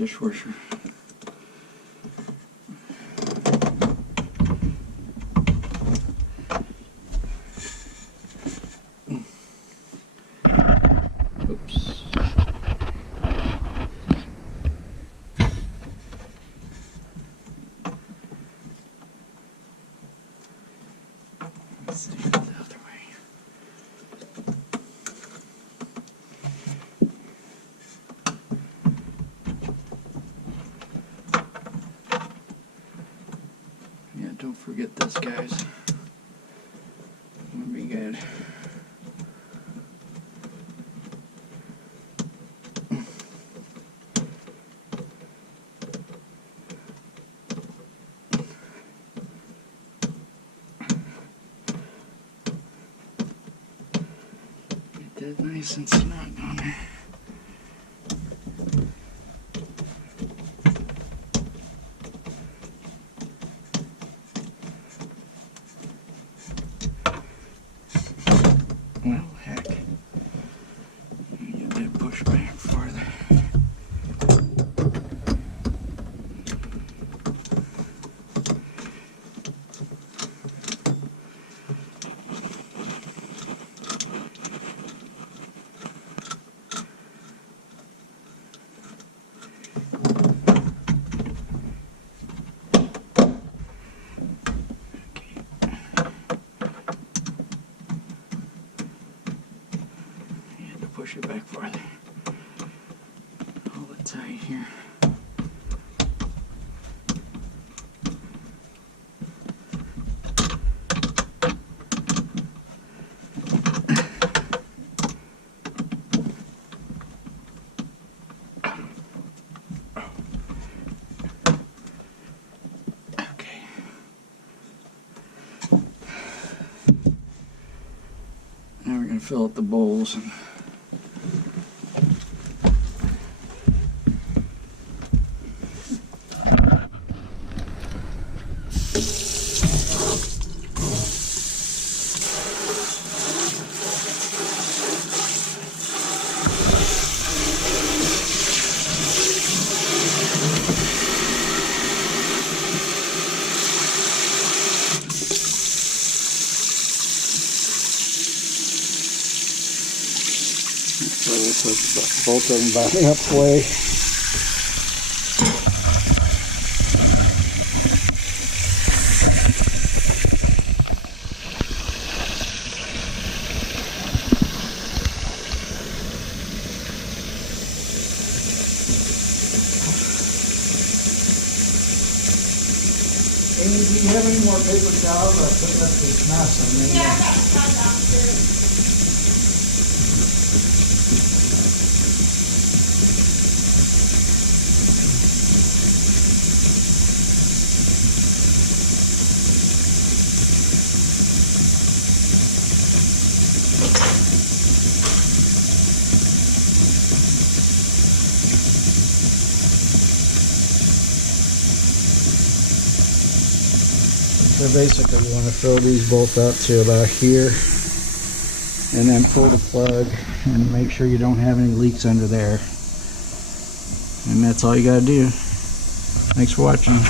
dishwasher. Oops. Let's do it the other way. Yeah, don't forget this, guys. Would be good. Get that nice and snug on there. Well, heck. Get that push back farther. Push it back farther. Hold it tight here. Okay. Now we're going to fill up the bowls. So this is both of them backing up the way. Amy, do you have any more paper towels? I put up this mess on there. Yeah, I got a towel downstairs. So basically you want to fill these both up to about here and then pull the plug and make sure you don't have any leaks under there. And that's all you got to do. Thanks for watching.